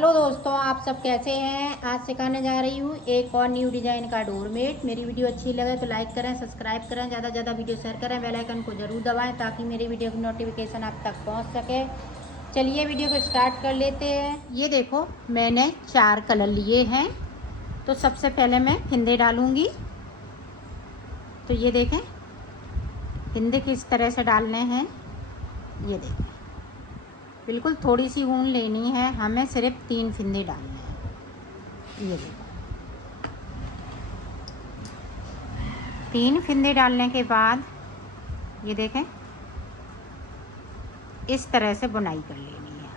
Hello दोस्तों, आप सब कैसे हैं। आज सिखाने जा रही हूँ एक और न्यू डिज़ाइन का डोरमेट। मेरी वीडियो अच्छी लगे तो लाइक करें, सब्सक्राइब करें, ज़्यादा से ज़्यादा वीडियो शेयर करें, बेल आइकन को ज़रूर दबाएं ताकि मेरी वीडियो की नोटिफिकेशन आप तक पहुँच सके। चलिए वीडियो को स्टार्ट कर लेते हैं। ये देखो, मैंने 4 कलर लिए हैं। तो सबसे पहले मैं फिंदे डालूँगी। तो ये देखें, फिंदे किस तरह से डालने हैं। ये देखें, बिल्कुल थोड़ी सी ऊन लेनी है, हमें सिर्फ 3 फिंदे डालने हैं। ये देखो, 3 फिंदे डालने के बाद ये देखें, इस तरह से बुनाई कर लेनी है।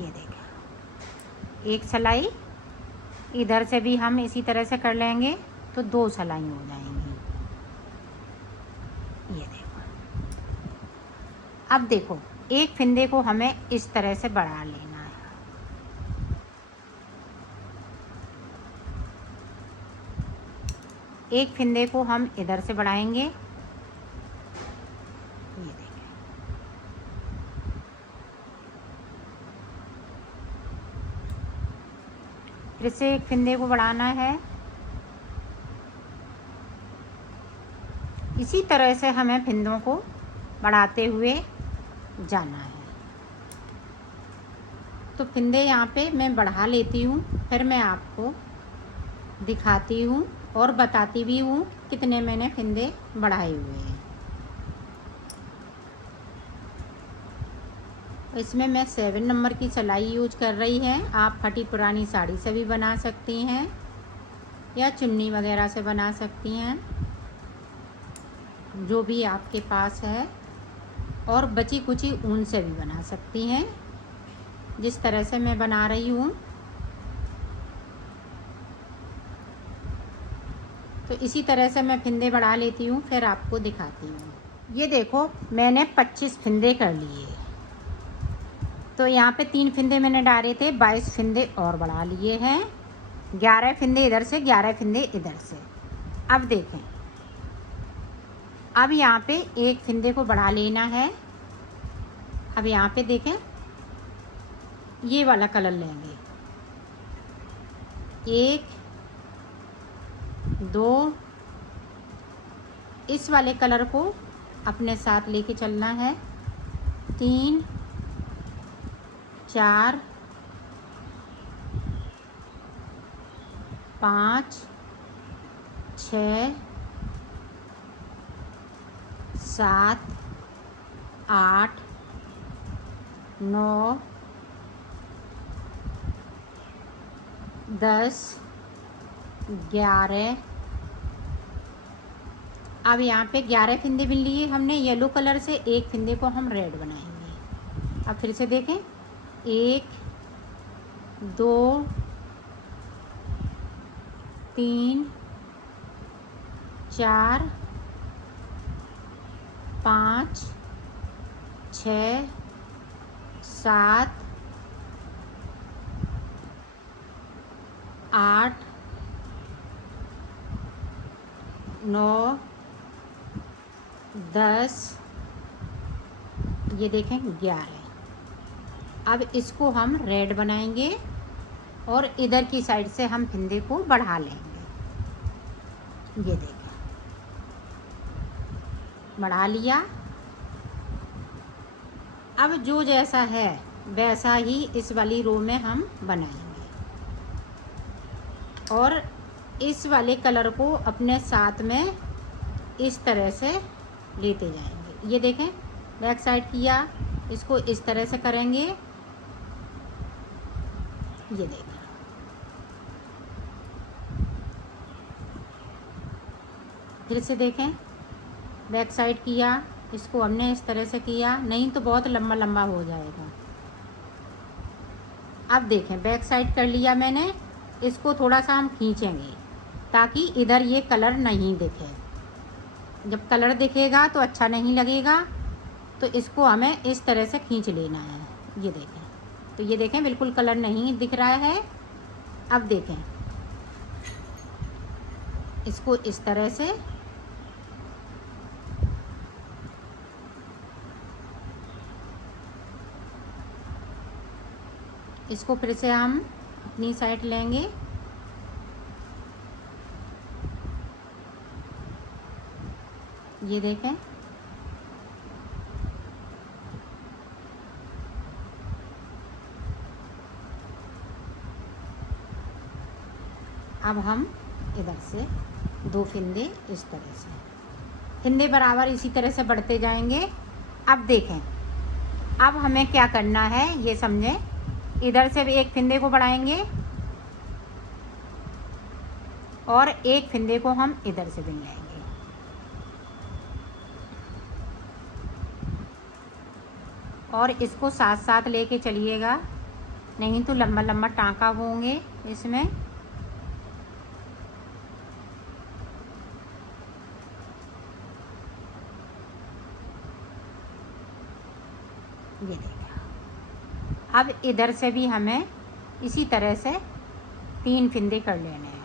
ये देखें, एक सिलाई इधर से भी हम इसी तरह से कर लेंगे तो 2 सिलाई हो जाएंगी। ये देखो, अब देखो, एक फिंदे को हमें इस तरह से बढ़ा लेना है। एक फिंदे को हम इधर से बढ़ाएंगे। ये देखें, फिर से एक फिंदे को बढ़ाना है। इसी तरह से हमें फिंदों को बढ़ाते हुए जाना है। तो फिंदे यहाँ पे मैं बढ़ा लेती हूँ, फिर मैं आपको दिखाती हूँ और बताती भी हूँ कितने मैंने फिंदे बढ़ाए हुए हैं। इसमें मैं 7 नंबर की सिलाई यूज कर रही है। आप फटी पुरानी साड़ी से भी बना सकती हैं या चुन्नी वगैरह से बना सकती हैं, जो भी आपके पास है। और बची कुची ऊन से भी बना सकती हैं, जिस तरह से मैं बना रही हूँ। तो इसी तरह से मैं फिंदे बढ़ा लेती हूँ, फिर आपको दिखाती हूँ। ये देखो, मैंने 25 फिंदे कर लिए। तो यहाँ पे 3 फिंदे मैंने डाले थे, 22 फिंदे और बढ़ा लिए हैं। 11 फिंदे इधर से, 11 फिंदे इधर से। अब देखें, अब यहाँ पे एक फिंदे को बढ़ा लेना है। अब यहाँ पे देखें, ये वाला कलर लेंगे। 1 2, इस वाले कलर को अपने साथ लेके चलना है। 3 4 5 6 7 8 9 10 11। अब यहाँ पे 11 फिंदे बिन लिए हमने येलो कलर से। एक फिंदे को हम रेड बनाएंगे। अब फिर से देखें, 1 2 3 4 5 6 7 8 9 10। ये देखें, 11। अब इसको हम रेड बनाएंगे और इधर की साइड से हम फिंदे को बढ़ा लेंगे। ये देखें, बढ़ा लिया। अब जो जैसा है वैसा ही इस वाली रो में हम बनाएंगे और इस वाले कलर को अपने साथ में इस तरह से लेते जाएंगे। ये देखें, बैक साइड किया, इसको इस तरह से करेंगे। ये देखें, फिर से देखें, बैक साइड किया, इसको हमने इस तरह से किया, नहीं तो बहुत लंबा लंबा हो जाएगा। अब देखें, बैक साइड कर लिया मैंने, इसको थोड़ा सा हम खींचेंगे ताकि इधर ये कलर नहीं दिखे। जब कलर दिखेगा तो अच्छा नहीं लगेगा, तो इसको हमें इस तरह से खींच लेना है। ये देखें, तो ये देखें, बिल्कुल कलर नहीं दिख रहा है। अब देखें, इसको इस तरह से इसको फिर से हम अपनी साइड लेंगे। ये देखें, अब हम इधर से 2 फंदे इस तरह से, फंदे बराबर इसी तरह से बढ़ते जाएंगे। अब देखें, अब हमें क्या करना है ये समझें। इधर से भी एक फंदे को बढ़ाएंगे और एक फंदे को हम इधर से बिन लेंगे। और इसको साथ साथ लेके चलिएगा, नहीं तो लंबा लंबा टाँका होंगे इसमें। ये देखिए, अब इधर से भी हमें इसी तरह से 3 फंदे कर लेने हैं।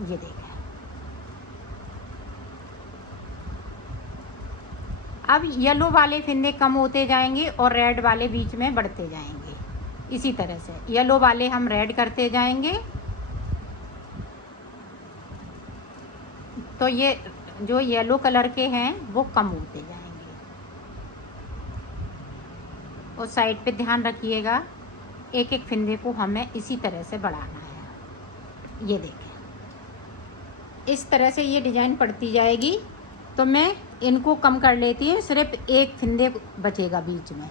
ये देखिए, अब येलो वाले फंदे कम होते जाएंगे और रेड वाले बीच में बढ़ते जाएंगे। इसी तरह से येलो वाले हम रेड करते जाएंगे, तो ये जो येलो कलर के हैं वो कम होते जाएंगे। और साइड पे ध्यान रखिएगा, एक एक फंदे को हमें इसी तरह से बढ़ाना है। ये देखें, इस तरह से ये डिज़ाइन पड़ती जाएगी। तो मैं इनको कम कर लेती हूँ, सिर्फ एक फंदे बचेगा बीच में।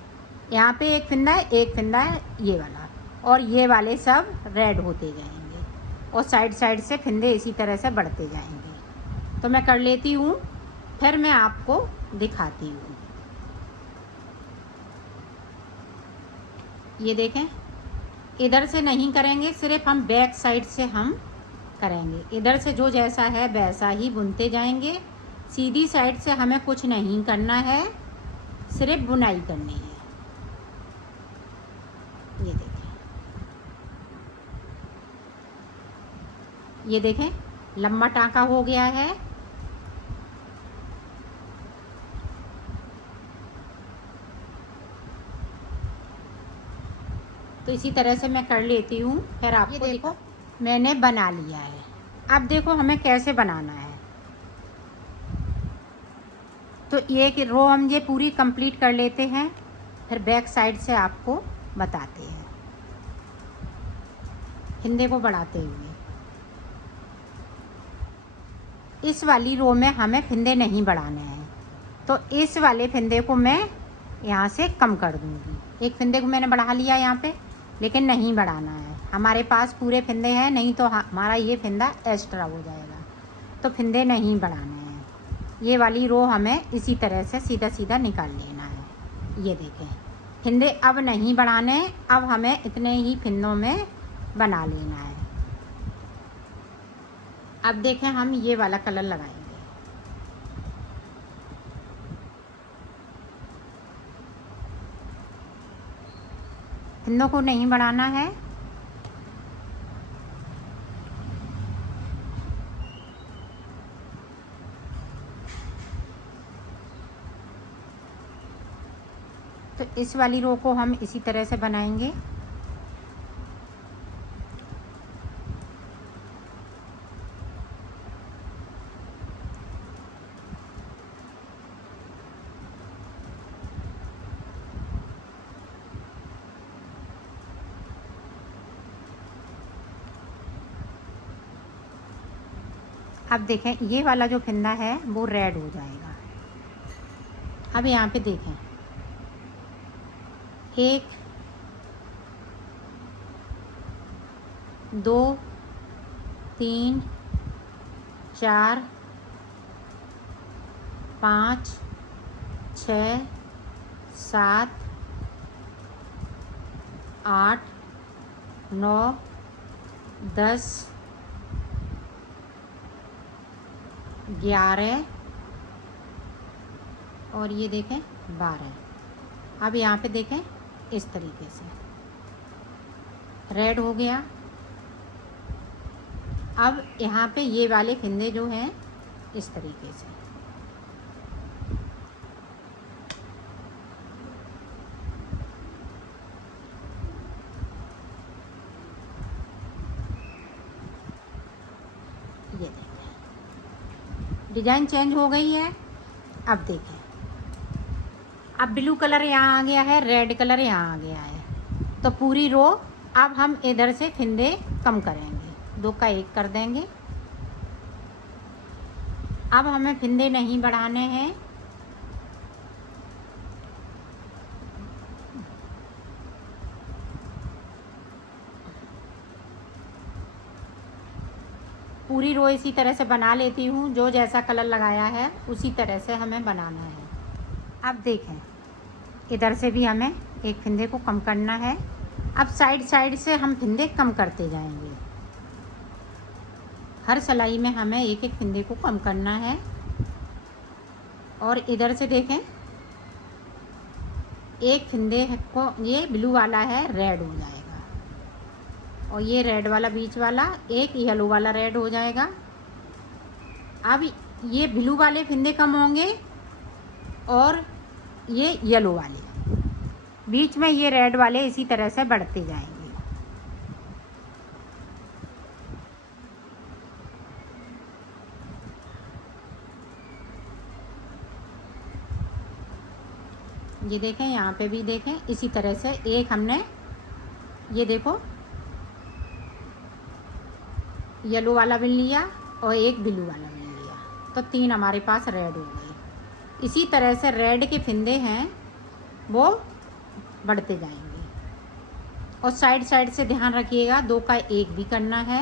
यहाँ पे एक फंदा है, एक फंदा है ये वाला, और ये वाले सब रेड होते जाएंगे और साइड साइड से फंदे इसी तरह से बढ़ते जाएंगे। तो मैं कर लेती हूँ, फिर मैं आपको दिखाती हूँ। ये देखें, इधर से नहीं करेंगे, सिर्फ हम बैक साइड से हम करेंगे। इधर से जो जैसा है वैसा ही बुनते जाएंगे। सीधी साइड से हमें कुछ नहीं करना है, सिर्फ बुनाई करनी है। ये देखें, ये देखें, लंबा टाँका हो गया है। तो इसी तरह से मैं कर लेती हूँ, फिर आपको देखो मैंने बना लिया है। अब देखो हमें कैसे बनाना है। तो ये रो हम ये पूरी कंप्लीट कर लेते हैं, फिर बैक साइड से आपको बताते हैं फंदे को बढ़ाते हुए। इस वाली रो में हमें फंदे नहीं बढ़ाने हैं, तो इस वाले फंदे को मैं यहाँ से कम कर दूँगी। एक फंदे को मैंने बढ़ा लिया यहाँ पे, लेकिन नहीं बढ़ाना है। हमारे पास पूरे फंदे हैं, नहीं तो हमारा ये फंदा एक्स्ट्रा हो जाएगा। तो फंदे नहीं बढ़ाने हैं। ये वाली रो हमें इसी तरह से सीधा सीधा निकाल लेना है। ये देखें, फंदे अब नहीं बढ़ाने, अब हमें इतने ही फंदों में बना लेना है। अब देखें, हम ये वाला कलर लगाएंगे। फंदों को नहीं बढ़ाना है। तो इस वाली रो को हम इसी तरह से बनाएंगे। अब देखें, ये वाला जो फंदा है वो रेड हो जाएगा। अब यहाँ पे देखें, 1 2 3 4 5 6 7 8 9 10 11 और ये देखें 12। अब यहाँ पे देखें, इस तरीके से रेड हो गया। अब यहाँ पे ये वाले फंदे जो हैं इस तरीके से, डिज़ाइन चेंज हो गई है। अब देखें, अब ब्लू कलर यहाँ आ गया है, रेड कलर यहाँ आ गया है। तो पूरी रो अब हम इधर से फिंदे कम करेंगे, 2 का 1 कर देंगे। अब हमें फिंदे नहीं बढ़ाने हैं। पूरी रो इसी तरह से बना लेती हूँ, जो जैसा कलर लगाया है उसी तरह से हमें बनाना है। अब देखें, इधर से भी हमें एक फिंदे को कम करना है। अब साइड साइड से हम फिंदे कम करते जाएंगे। हर सिलाई में हमें एक एक फिंदे को कम करना है। और इधर से देखें, एक फिंदे को, ये ब्लू वाला है, रेड हो जाएगा, और ये रेड वाला बीच वाला, एक येलो वाला रेड हो जाएगा। अब ये ब्लू वाले फिंदे कम होंगे और ये येलो वाले, बीच में ये रेड वाले इसी तरह से बढ़ते जाएंगे। ये देखें, यहाँ पे भी देखें, इसी तरह से एक हमने, ये देखो, येलो वाला बिन लिया और एक ब्लू वाला बिन लिया, तो 3 हमारे पास रेड हो गए। इसी तरह से रेड के फिंदे हैं वो बढ़ते जाएंगे। और साइड साइड से ध्यान रखिएगा, 2 का 1 भी करना है।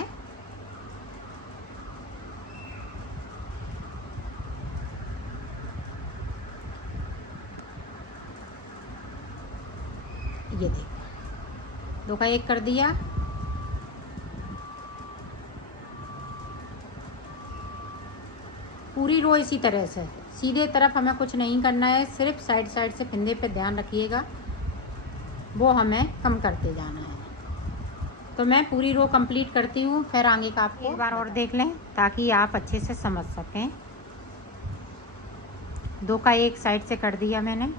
ये देखो, 2 का 1 कर दिया। पूरी रो इसी तरह से, सीधे तरफ हमें कुछ नहीं करना है, सिर्फ साइड साइड से फिंदे पे ध्यान रखिएगा, वो हमें कम करते जाना है। तो मैं पूरी रो कंप्लीट करती हूँ, फिर आगे का आपको एक बार और देख लें ताकि आप अच्छे से समझ सकें। 2 का 1 साइड से कर दिया मैंने।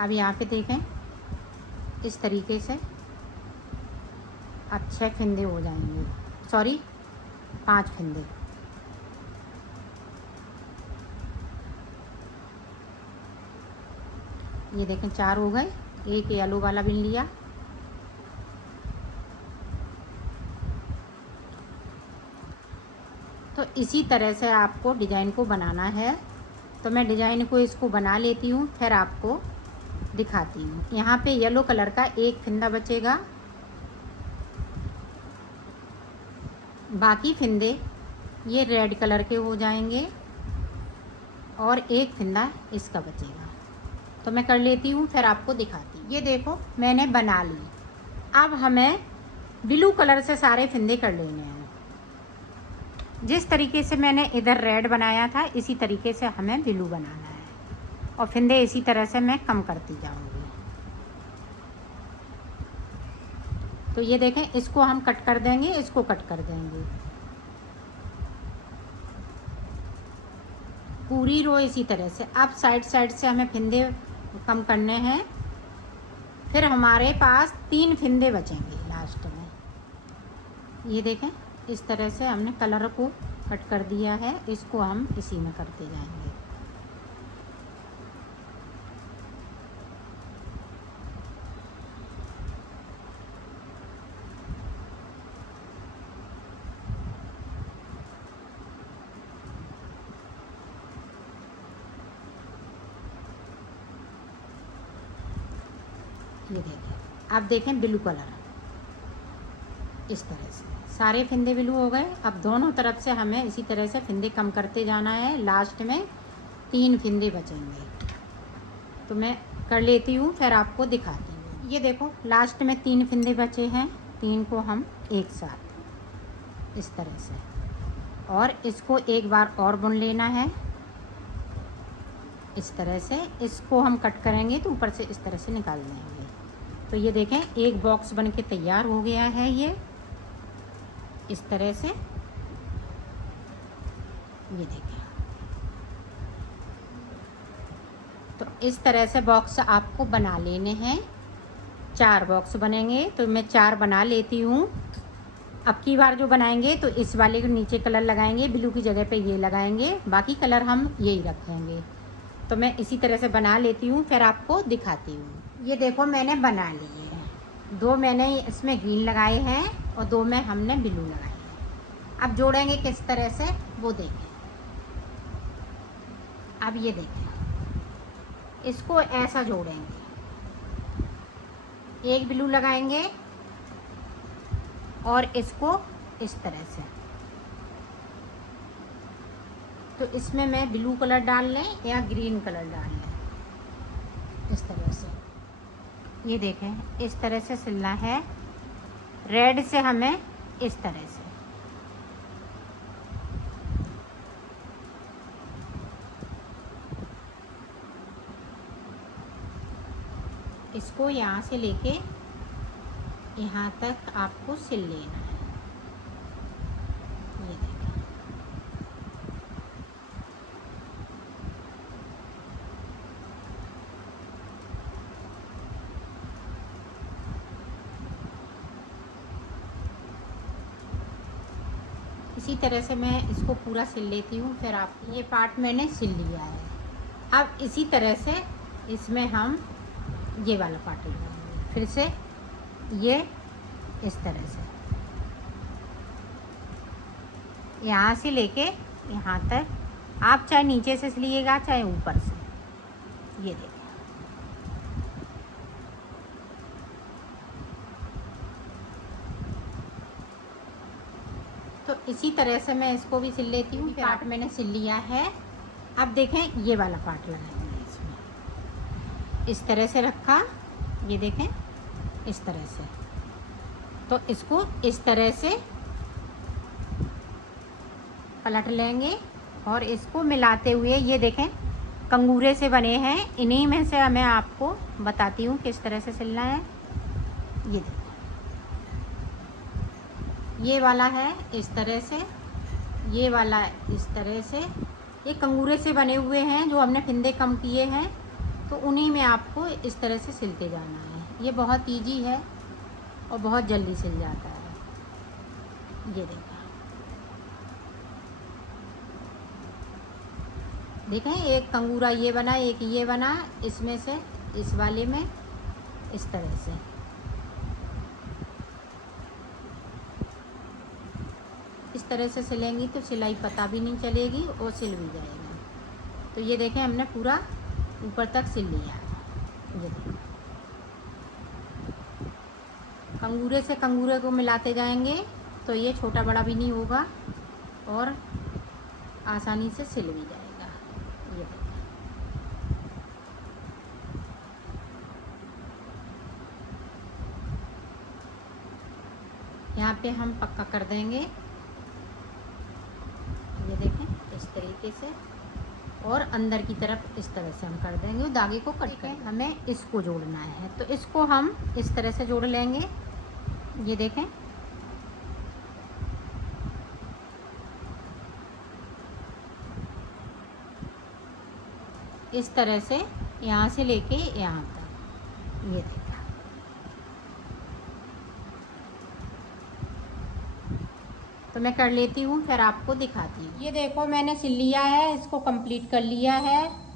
अब यहाँ पे देखें, इस तरीके से अब 6 फिंदे हो जाएंगे, सॉरी 5 फिंदे। ये देखें, 4 हो गए। एक येलो वाला बिन लिया, तो इसी तरह से आपको डिज़ाइन को बनाना है। तो मैं डिज़ाइन को इसको बना लेती हूँ, फिर आपको दिखाती हूँ। यहाँ पे येलो कलर का 1 फिंदा बचेगा, बाकी फिंदे ये रेड कलर के हो जाएंगे और 1 फिंदा इसका बचेगा। तो मैं कर लेती हूँ, फिर आपको दिखाती हूँ। ये देखो, मैंने बना ली। अब हमें ब्लू कलर से सारे फिंदे कर लेने हैं। जिस तरीके से मैंने इधर रेड बनाया था, इसी तरीके से हमें ब्लू बनाना है, और फिंदे इसी तरह से मैं कम करती जाऊँगी। तो ये देखें, इसको हम कट कर देंगे, इसको कट कर देंगे। पूरी रो इसी तरह से। अब साइड साइड से हमें फिंदे कम करने हैं। फिर हमारे पास 3 फिंदे बचेंगे लास्ट में। ये देखें, इस तरह से हमने कलर को कट कर दिया है, इसको हम इसी में करते जाएंगे। ये देखिए, अब देखें ब्लू कलर, इस तरह से सारे फिंदे ब्लू हो गए। अब दोनों तरफ से हमें इसी तरह से फिंदे कम करते जाना है। लास्ट में 3 फिंदे बचेंगे, तो मैं कर लेती हूँ, फिर आपको दिखाती हूँ। ये देखो, लास्ट में 3 फिंदे बचे हैं, 3 को हम एक साथ इस तरह से, और इसको एक बार और बुन लेना है इस तरह से। इसको हम कट करेंगे तो ऊपर से इस तरह से निकाल देंगे। तो ये देखें, एक बॉक्स बन के तैयार हो गया है। ये इस तरह से, ये देखें, तो इस तरह से बॉक्स आपको बना लेने हैं। 4 बॉक्स बनेंगे, तो मैं 4 बना लेती हूँ। अब की बार जो बनाएंगे तो इस वाले के नीचे कलर लगाएंगे, ब्लू की जगह पे ये लगाएंगे, बाकी कलर हम यही रखेंगे। तो मैं इसी तरह से बना लेती हूँ, फिर आपको दिखाती हूँ। ये देखो मैंने बना लिए हैं, 2 मैंने इसमें ग्रीन लगाए हैं और 2 में हमने ब्लू लगाए हैं। अब जोड़ेंगे किस तरह से वो देखें। अब ये देखें, इसको ऐसा जोड़ेंगे, एक ब्लू लगाएंगे और इसको इस तरह से। तो इसमें मैं ब्लू कलर डाल लें या ग्रीन कलर डाल लें, इस तरह से। ये देखें इस तरह से सिलना है, रेड से हमें इस तरह से। इसको यहाँ से लेके यहाँ तक आपको सिल लेना है। ये देखें, इसी तरह से मैं इसको पूरा सिल लेती हूँ। फिर आप ये पार्ट मैंने सिल लिया है। अब इसी तरह से इसमें हम ये वाला पार्ट लगाएंगे, फिर से ये इस तरह से यहाँ से लेके यहाँ तक। आप चाहे नीचे से सिलिएगा चाहे ऊपर से। ये देखिए, तो इसी तरह से मैं इसको भी सिल लेती हूँ। पार्ट मैंने सिल लिया है। अब देखें ये वाला पार्ट लगाएंगे इसमें, इस तरह से रखा, ये देखें इस तरह से। तो इसको इस तरह से पलट लेंगे और इसको मिलाते हुए, ये देखें कंगूरे से बने हैं, इन्हीं में से मैं आपको बताती हूँ किस तरह से सिलना है। ये देखें, ये वाला है इस तरह से, ये वाला इस तरह से। ये कंगूरे से बने हुए हैं जो हमने फिंदे कम किए हैं, तो उन्हीं में आपको इस तरह से सिलते जाना है। ये बहुत इजी है और बहुत जल्दी सिल जाता है। ये देखें एक कंगूरा ये बना, एक ये बना, इसमें से इस वाले में इस तरह से। इस तरह से सिलेंगी तो सिलाई पता भी नहीं चलेगी और सिल भी जाएगी। तो ये देखें हमने पूरा ऊपर तक सिल लिया है। ये देखें, कंगूरे से कंगूरे को मिलाते जाएंगे तो ये छोटा बड़ा भी नहीं होगा और आसानी से सिल भी जाएगा। ये देखें, यहाँ पे हम पक्का कर देंगे। ये देखें इस तरीके से, और अंदर की तरफ इस तरह से हम कर देंगे। धागे को कट कर हमें इसको जोड़ना है, तो इसको हम इस तरह से जोड़ लेंगे। ये देखें, इस तरह से यहाँ से लेके यहाँ तक। ये देखा, तो मैं कर लेती हूँ फिर आपको दिखाती हूँ। ये देखो मैंने सिल लिया है, इसको कंप्लीट कर लिया है।